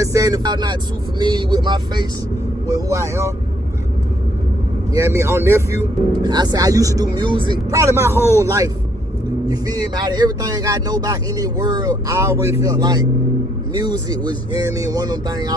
always saying if I'm not too familiar with my face, with who I am, you know what I mean, on nephew, I say I used to do music probably my whole life. You feel me? Out of everything I know about in the world, I always felt like music was, you know what I mean, one of them things I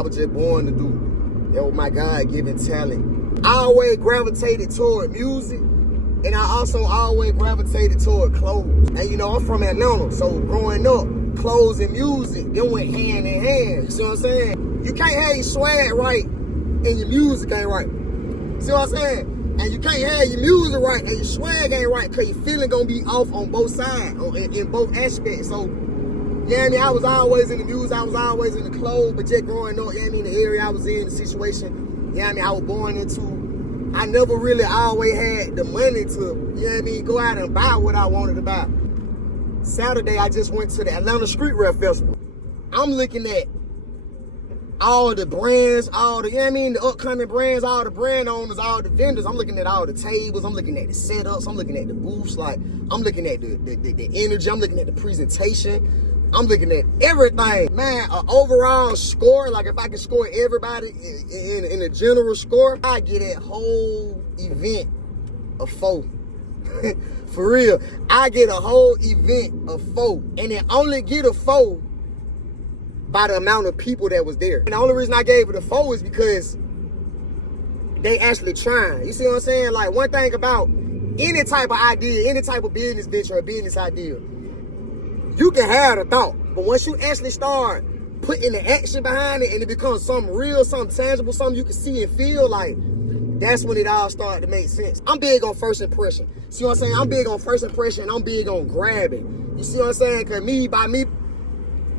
was just born to do. That was my God-given talent. I always gravitated toward music, and I also always gravitated toward clothes. And you know, I'm from Atlanta, so growing up, clothes and music, they went hand in hand. You see what I'm saying? You can't have your swag right and your music ain't right. See what I'm saying? And you can't have your music right and your swag ain't right, because your feeling gonna be off on both sides, in both aspects. So, you know what I mean? I was always in the music, I was always in the clothes, but just growing up, you know what I mean, the area I was in, the situation, you know what I mean, I was born into, I never really always had the money to, you know what I mean, go out and buy what I wanted to buy. Saturday, I just went to the Atlanta Street Rap Festival. I'm looking at all the brands, all the, you know what I mean, the upcoming brands, all the brand owners, all the vendors. I'm looking at all the tables, I'm looking at the setups, I'm looking at the booths, like, I'm looking at the energy, I'm looking at the presentation. I'm looking at everything. Man, an overall score, like if I could score everybody in a general score, I get that whole event a 4. For real. I get a whole event a 4. And it only get a 4 by the amount of people that was there. And the only reason I gave it a 4 is because they actually trying. You see what I'm saying? Like, one thing about any type of idea, any type of business venture or business idea, you can have the thought, but once you actually start putting the action behind it and it becomes something real, something tangible, something you can see and feel, like, that's when it all started to make sense. I'm big on first impression. See what I'm saying? I'm big on first impression, and I'm big on grabbing. You see what I'm saying? Because by me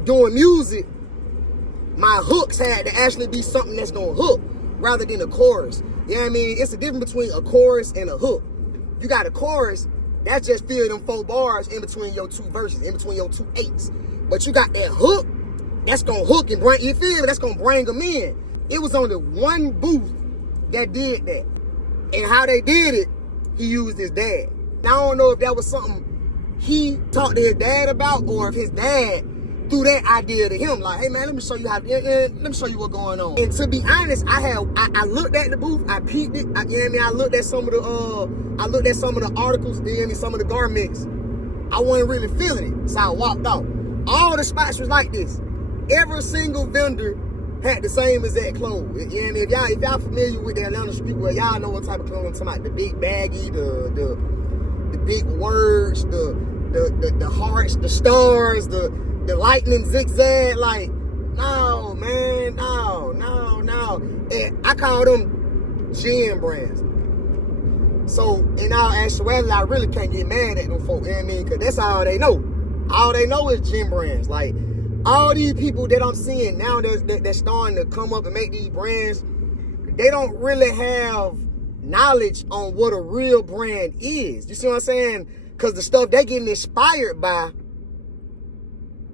doing music, my hooks had to actually be something that's going to hook rather than a chorus. You know what I mean? It's the difference between a chorus and a hook. You got a chorus, that's just fill them 4 bars in between your 2 verses, in between your 2 8s. But you got that hook, that's gonna hook and bring, you feel me? That's gonna bring them in. It was only one booth that did that. And how they did it, he used his dad. Now, I don't know if that was something he talked to his dad about, or if his dad threw that idea to him, like, hey man, let me show you how, let me show you what's going on. And to be honest, I looked at the booth, I peeped it, you know what I mean? I looked at some of the articles, you know what I mean, some of the garments. I wasn't really feeling it, so I walked out. All the spots was like this. Every single vendor had the same exact clothes. You know what I mean? If y'all familiar with the Atlanta Streetwear, y'all know what type of clothes I'm talking about. The big baggy, the big words, the hearts, the stars, the lightning zigzag. Like, no, man, no. And I call them gym brands. So, in all actuality, I really can't get mad at them folks, you know what I mean? Because that's all they know. All they know is gym brands. Like, all these people that I'm seeing now that's starting to come up and make these brands, they don't really have knowledge on what a real brand is. You see what I'm saying? Because the stuff they getting inspired by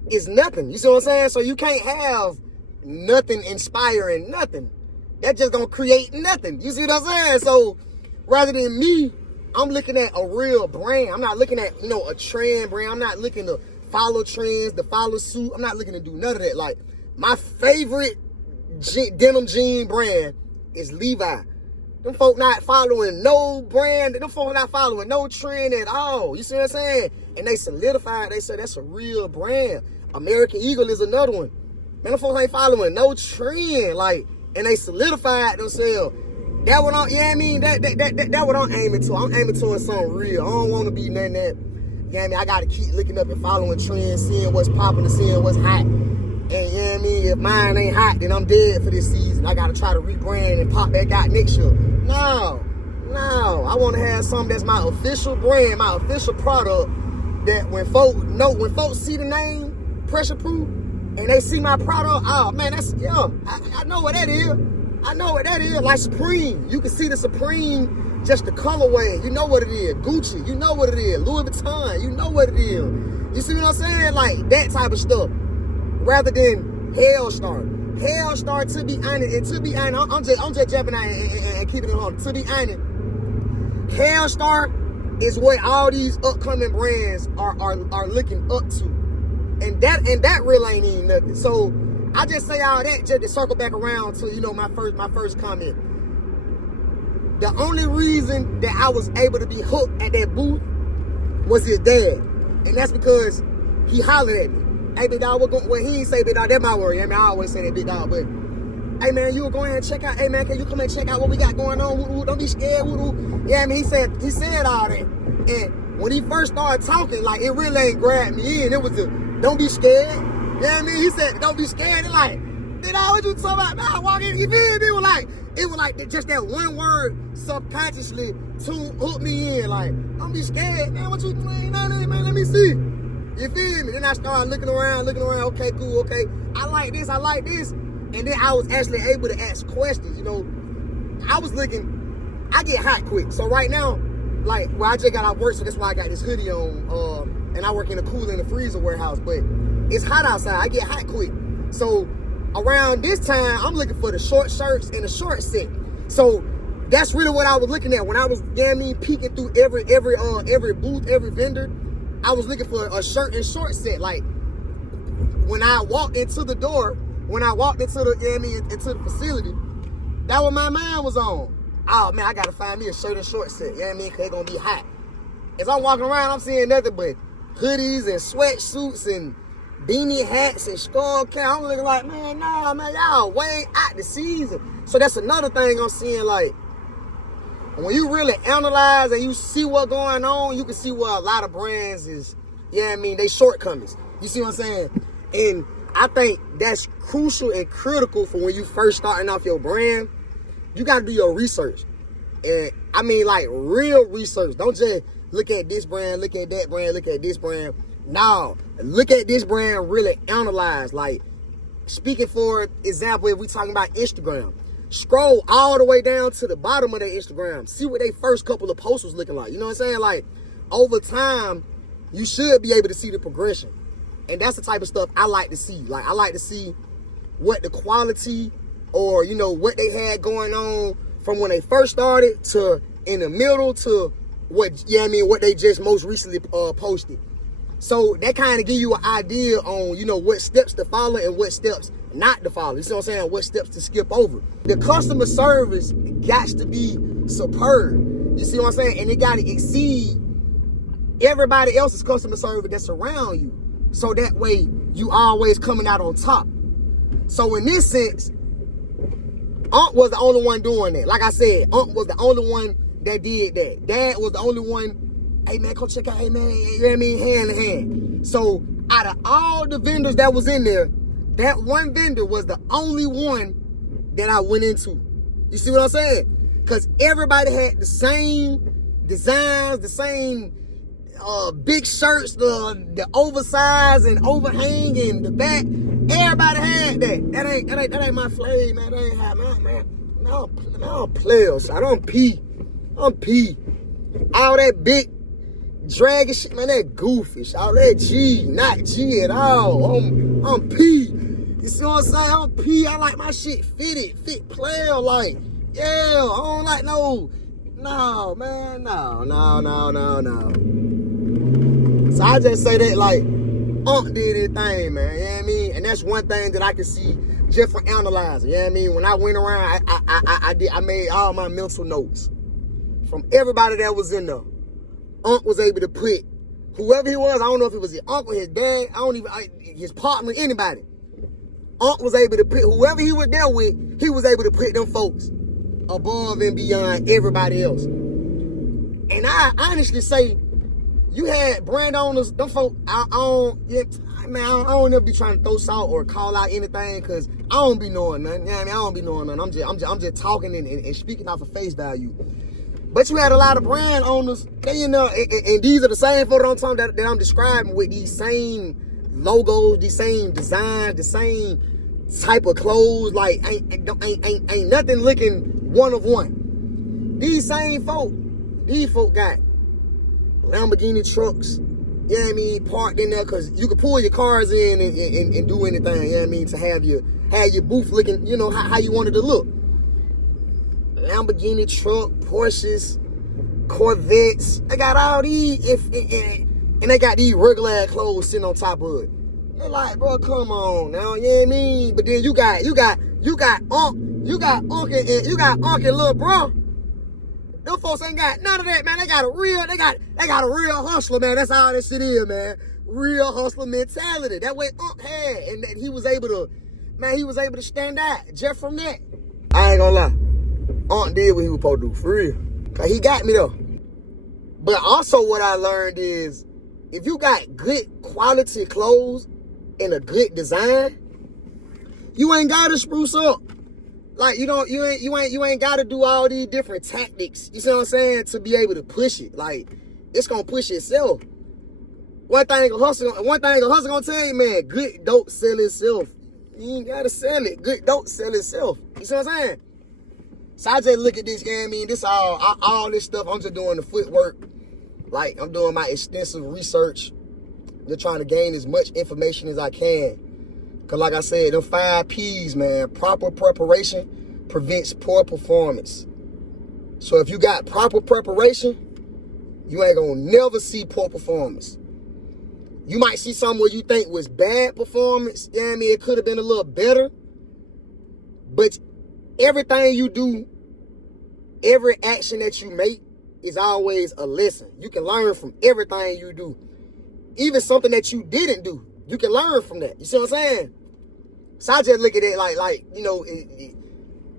is nothing. You see what I'm saying? So you can't have nothing inspiring nothing. That just gonna create nothing. You see what I'm saying? So rather than me, I'm looking at a real brand. I'm not looking at, you know, a trend brand. I'm not looking to follow trends, to follow suit. I'm not looking to do none of that. Like, my favorite denim jean brand is Levi. Them folk not following no brand. Them folk not following no trend at all. You see what I'm saying? And they solidified. They said that's a real brand. American Eagle is another one. Man, them folks ain't following no trend. Like, and they solidified themselves. That what I'm, you know what I mean? That what I'm aiming to. I'm aiming towards something real. I don't want to be nothing that, you know what I mean? I got to keep looking up and following trends, seeing what's popping, seeing what's hot. And you know what I mean? If mine ain't hot, then I'm dead for this season. I got to try to rebrand and pop back out next year. No. I want to have something that's my official brand, my official product, that when folks see the name Pressure Proof and they see my product, oh man, that's, yeah, I know what that is. I know what that is. Like Supreme. You can see the Supreme, just the colorway. You know what it is. Gucci, you know what it is. Louis Vuitton, you know what it is. You see what I'm saying? Like, that type of stuff. Rather than Hellstar. Hellstar, to be honest, I'm just jumping out and keeping it on. To be honest, Hellstar is what all these upcoming brands are looking up to. And that really ain't even nothing. So I just say all that just to circle back around to, you know, my first comment. The only reason that I was able to be hooked at that booth was his dad. And that's because he hollered at me. Hey, big dog, well, he ain't say big dog, that's my word. I mean, I always say that, big dog, but hey, man, you will go ahead and check out, hey, man, can you come and check out what we got going on? Don't be scared. Yeah, I mean, he said all that. And when he first started talking, like, it really ain't grabbed me in. It was don't be scared. Yeah, I mean, he said, don't be scared. And like, big dog, what you talking about? Nah, walk in, you feel me? It was like just that one word subconsciously to hook me in. Like, don't be scared, man. What you doing? Man, let me see. You feel me? Then I started looking around. Okay, cool, okay. I like this. And then I was actually able to ask questions. You know, I get hot quick. So right now, like, well, I just got out work, so that's why I got this hoodie on. And I work in a cooler and a freezer warehouse, but it's hot outside. I get hot quick. So around this time, I'm looking for the short shirts and the short set. So that's really what I was looking at when I was, peeking through every booth, every vendor. I was looking for a shirt and short set. Like, when I walked into the door, into the facility, that what my mind was on. Oh man, I gotta find me a shirt and short set. You know what I mean? Cause it's gonna be hot. As I'm walking around, I'm seeing nothing but hoodies and sweatsuits and beanie hats and skull cap. I'm looking like, man, nah, man, y'all way out the season. So that's another thing I'm seeing. Like, when you really analyze and you see what's going on, you can see what a lot of brands is, they shortcomings. You see what I'm saying? And I think that's crucial and critical for when you first starting off your brand. You got to do your research. And I mean, like, real research. Don't just look at this brand, look at that brand, look at this brand. No, look at this brand, really analyze. Like, speaking for example, if we talking about Instagram, scroll all the way down to the bottom of their Instagram. See what their first couple of posts was looking like. You know what I'm saying? Like, over time, you should be able to see the progression. And that's the type of stuff I like to see. Like, I like to see what the quality or, you know, what they had going on from when they first started to in the middle to what they just most recently posted. So that kind of give you an idea on, you know, what steps to follow and what steps not to follow. You see what I'm saying? What steps to skip over. The customer service got to be superb. You see what I'm saying? And it got to exceed everybody else's customer service that's around you. So that way you always coming out on top. So in this sense, Unc was the only one doing that. Like I said, Unc was the only one that did that. Dad was the only one, hey man, come check out, hey man, you know what I mean, hand in hand. So out of all the vendors that was in there, that one vendor was the only one that I went into. You see what I'm saying? Because everybody had the same designs, the same big shirts, the oversized and overhang in the back. Everybody had that. That ain't my flame, man. That ain't how, man. I don't play. I don't pee. All that big dragon shit, man, that goofish. All that G, not G at all. I'm P. You see what I'm saying? I'm P. I like my shit fit player. Like, yeah, I don't like no, man, no. So I just say that, like, Unc did his thing, man, you know what I mean? And that's one thing that I can see just from analyzing, you know what I mean? When I went around, I made all my mental notes from everybody that was in there. Unc was able to put whoever he was, I don't know if it was his uncle, his dad, his partner, anybody. Unc was able to put whoever he was there with, he was able to put them folks above and beyond everybody else. And I honestly say, you had brand owners, them folk, I don't ever be trying to throw salt or call out anything, because I don't be knowing nothing. You know what I mean? I don't be knowing nothing. I'm just talking and speaking off of face value. But you had a lot of brand owners, they, you know, and these are the same photos that I'm describing, with these same logos, these same designs, the same type of clothes. Like, ain't nothing looking one of one. These folk got Lamborghini trucks, you know what I mean, parked in there, because you could pull your cars in and do anything, you know what I mean, to have your booth looking, you know, how you wanted to look. Lamborghini truck, Porsches, Corvettes, they got all these, and they got these regular clothes sitting on top of it. It's like, bro, come on now, you know what I mean? But then you got Unc and Lil Bro. Them folks ain't got none of that, man. They got a real hustler, man. That's all this shit is, man. Real hustler mentality. That way Unc had, and that he was able to stand out just from that. I ain't gonna lie. Unc did what he was supposed to do, for real. Cause he got me though. But also what I learned is, if you got good quality clothes and a good design, you ain't gotta spruce up. Like, you ain't gotta do all these different tactics, you see what I'm saying, to be able to push it. Like, it's gonna push itself. One thing a hustler gonna tell you, man, good dope sell itself. You ain't gotta sell it. Good dope sell itself. You see what I'm saying? So I just look at this, you know what I mean? This all this stuff, I'm just doing the footwork. Like, I'm doing my extensive research. Just trying to gain as much information as I can. Because like I said, them 5 P's, man, proper preparation prevents poor performance. So if you got proper preparation, you ain't going to never see poor performance. You might see something where you think was bad performance. You know what I mean? It could have been a little better. But everything you do, every action that you make is always a lesson. You can learn from everything you do. Even something that you didn't do, you can learn from that. You see what I'm saying? So I just look at it like you know,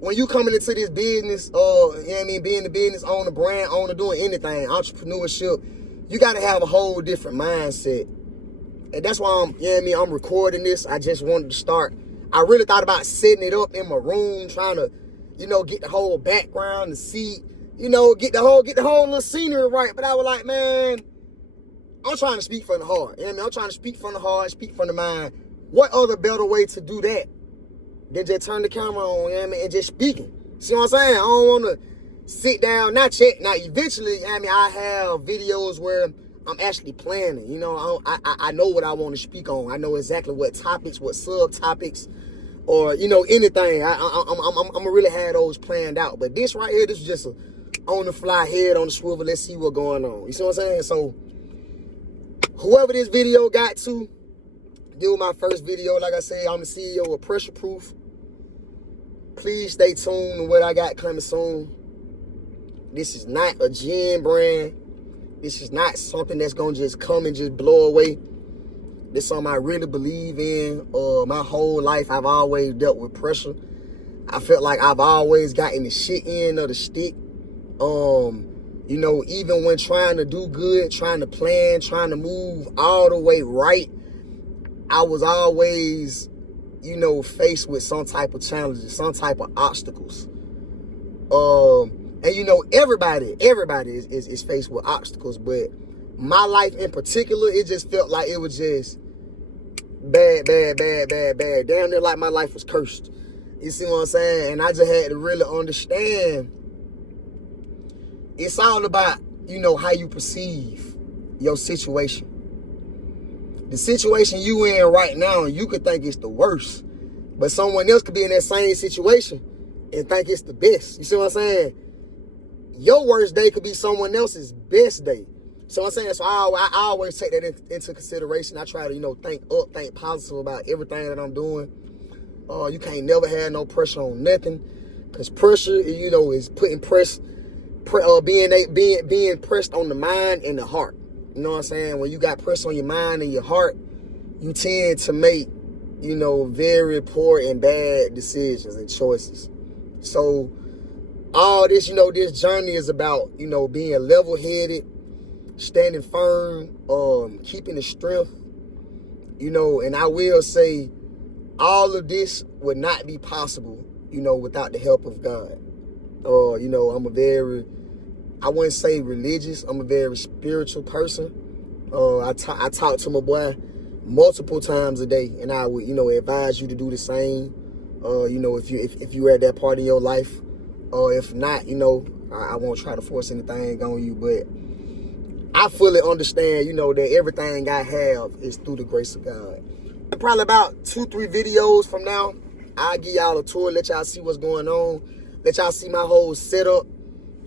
when you coming into this business, you know what I mean, being the business owner, brand owner, doing anything, entrepreneurship, you got to have a whole different mindset. And that's why you know what I mean, I'm recording this. I just wanted to start. I really thought about setting it up in my room, trying to, you know, get the whole background, the seat, you know, get the whole little scenery right. But I was like, man, I'm trying to speak from the heart. You know what I mean? I'm trying to speak from the heart, speak from the mind. What other better way to do that than just turn the camera on, you know what I mean, and just speaking? See what I'm saying? I don't want to sit down, not yet. Now, eventually, you know what I mean, I have videos where I'm actually planning. You know, I know what I want to speak on. I know exactly what topics, what subtopics, or, you know, anything. I'm going to really have those planned out. But this right here, this is just a on the fly, head on the swivel. Let's see what's going on. You see what I'm saying? So, whoever this video got to, do my first video. Like I said, I'm the CEO of Pressure Proof. Please stay tuned to what I got coming soon. This is not a gym brand. This is not something that's going to just come and just blow away. This is something I really believe in. My whole life, I've always dealt with pressure. I felt like I've always gotten the shit end of the stick. You know, even when trying to do good, trying to plan, trying to move all the way right, I was always, you know, faced with some type of challenges, some type of obstacles. And, you know, everybody is faced with obstacles. But my life in particular, it just felt like it was just bad. Damn near like my life was cursed. You see what I'm saying? And I just had to really understand it's all about, you know, how you perceive your situation. The situation you in right now, you could think it's the worst, but someone else could be in that same situation and think it's the best. You see what I'm saying? Your worst day could be someone else's best day. So I'm saying, so I always take that into consideration. I try to, you know, think positive about everything that I'm doing. You can't never have no pressure on nothing, because pressure, you know, is putting being pressed on the mind and the heart. You know what I'm saying? When you got pressure on your mind and your heart, you tend to make, you know, very poor and bad decisions and choices. So all this, you know, this journey is about, you know, being level-headed, standing firm, keeping the strength, you know, and I will say all of this would not be possible, you know, without the help of God. You know, I wouldn't say religious. I'm a very spiritual person. I talk to my boy multiple times a day, and I would, you know, advise you to do the same. You know, if you're at that part in your life, if not, you know, I won't try to force anything on you, but I fully understand, you know, that everything I have is through the grace of God. Probably about 2-3 videos from now, I'll give y'all a tour, let y'all see what's going on, let y'all see my whole setup.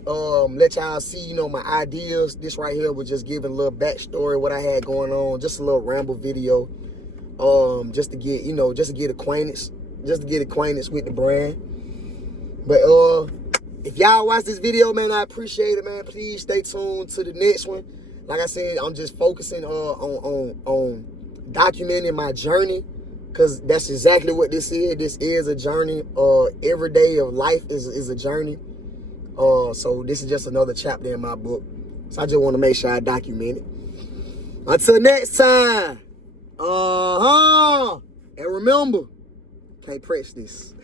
Let y'all see, you know, my ideas. This right here was just giving a little backstory, what I had going on, just a little ramble video. just to get, just to get acquaintance with the brand. But if y'all watch this video, man, I appreciate it, man. Please stay tuned to the next one. Like I said, I'm just focusing on documenting my journey, because that's exactly what this is. This is a journey. Every day of life is a journey. So this is just another chapter in my book. So I just want to make sure I document it. Until next time. And remember, can't press this.